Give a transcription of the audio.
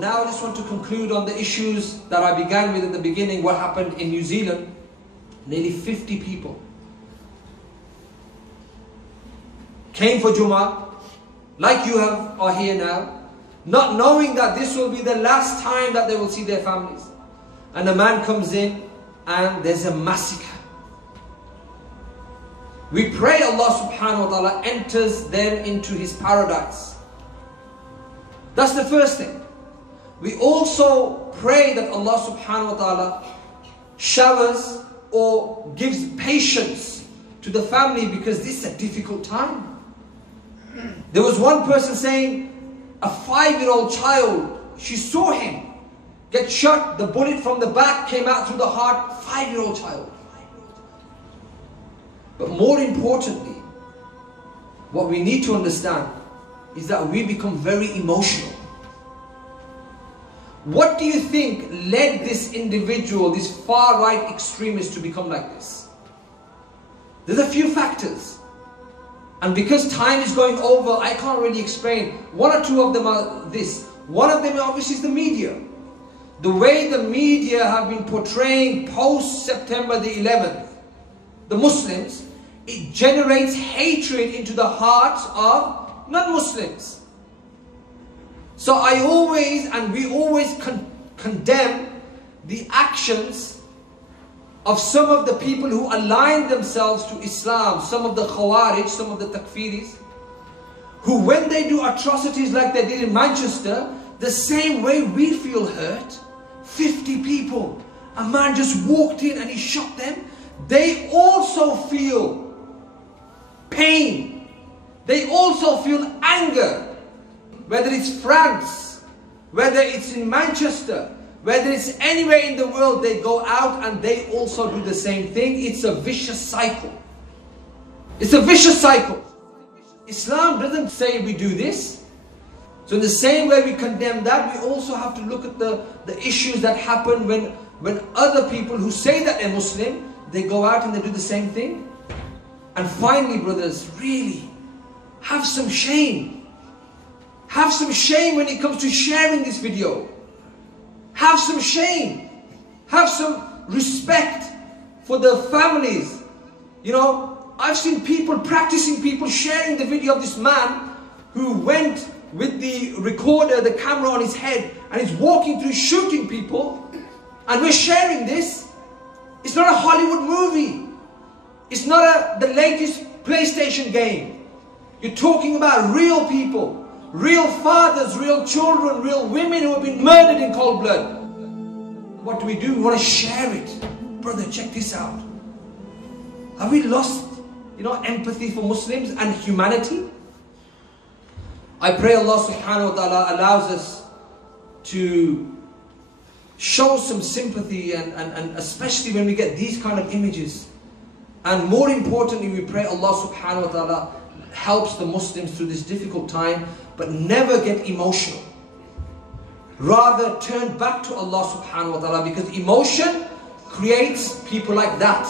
now I just want to conclude on the issues that I began with at the beginning. What happened in New Zealand? Nearly 50 people came for Jummah, like you are here now, not knowing that this will be the last time that they will see their families. And a man comes in and there's a massacre. We pray Allah subhanahu wa ta'ala enters them into His paradise. That's the first thing. We also pray that Allah subhanahu wa ta'ala showers or gives patience to the family, because this is a difficult time. There was one person saying a 5-year-old child, she saw him get shot, the bullet from the back came out through the heart, 5-year-old child. But more importantly, what we need to understand is that we become very emotional. What do you think led this individual, this far-right extremist, to become like this? There's a few factors. And because time is going over, I can't really explain. One or two of them are this. One of them obviously is the media. The way the media have been portraying post-September the 11th, the Muslims, it generates hatred into the hearts of non-Muslims. So I always, and we always condemn the actions of some of the people who align themselves to Islam, some of the Khawarij, some of the Takfiris, who when they do atrocities like they did in Manchester, the same way we feel hurt, 50 people, a man just walked in and he shot them, they also feel pain, they also feel anger. Whether it's France, whether it's in Manchester, whether it's anywhere in the world, they go out and they also do the same thing. It's a vicious cycle. It's a vicious cycle. Islam doesn't say we do this. So in the same way we condemn that, we also have to look at the issues that happen when other people who say that they're Muslim, they go out and they do the same thing. And finally, brothers, really, have some shame. Have some shame when it comes to sharing this video. Have some shame. Have some respect for the families. You know, I've seen people, practicing people, sharing the video of this man who went with the recorder, the camera on his head, and he's walking through shooting people. And we're sharing this. It's not a Hollywood movie. It's not the latest PlayStation game. You're talking about real people. Real fathers, real children, real women who have been murdered in cold blood. What do? We want to share it. Brother, check this out. Have we lost, empathy for Muslims and humanity? I pray Allah subhanahu wa ta'ala allows us to show some sympathy and especially when we get these kind of images. And more importantly, we pray Allah subhanahu wa ta'ala helps the Muslims through this difficult time, but never get emotional. Rather turn back to Allah subhanahu wa ta'ala, because emotion creates people like that.